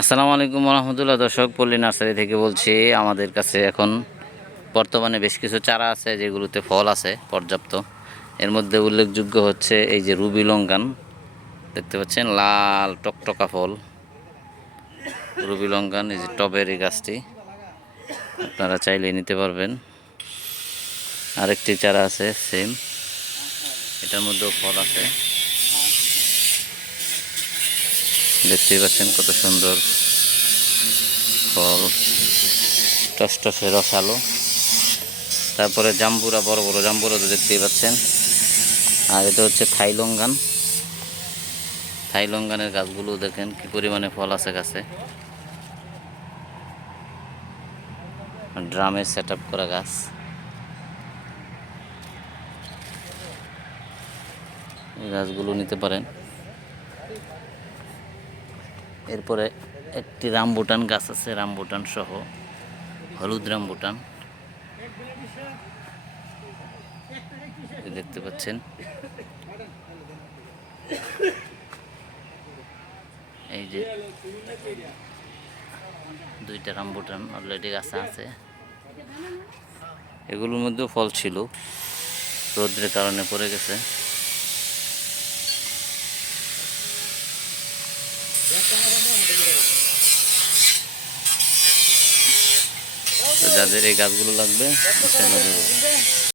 আসসালামু আলাইকুম রহমতুল্লাহ দর্শক, পল্লী নার্সারি থেকে বলছি, আমাদের কাছে এখন বর্তমানে বেশ কিছু চারা আছে, যেগুলোতে ফল আছে, পর্যাপ্ত। এর মধ্যে উল্লেখযোগ্য হচ্ছে এই যে রুবি লঙ্কান, দেখতে পাচ্ছেন? লাল টকটকা ফল। রুবি লঙ্কান, এই যে টবের এই গাছটি, আপনারা চাইলে নিতে পারবেন। আরেকটি চারা আছে, সেম। এটার মধ্যেও ফল আছে। দেখতেই পাচ্ছেন কত সুন্দর ফল। টসটসে রসালো তারপরে জাম্বুরা, বড় বড় জাম্বুরা তো দেখতেই পাচ্ছেন। আর এটা হচ্ছে থাইলঙ্গান। থাইলঙ্গানের গাছগুলো দেখেন কি পরিমাণে ফল আছে গাছে। ড্রামে সেট করা গাছ। এই গাছগুলো নিতে পারেন। এরপরে একটি রামবুটান গাছ আছে, রামবুটান সহ, হলুদ রামবুটান। দেখতে পাচ্ছেন। এই যে দুইটা রামবুটান অলরেডি গাছে আছে। এগুলোর মধ্যেও ফল ছিল, রোদ্রের কারণে পড়ে গেছে। যাদের এই গাছগুলো লাগবে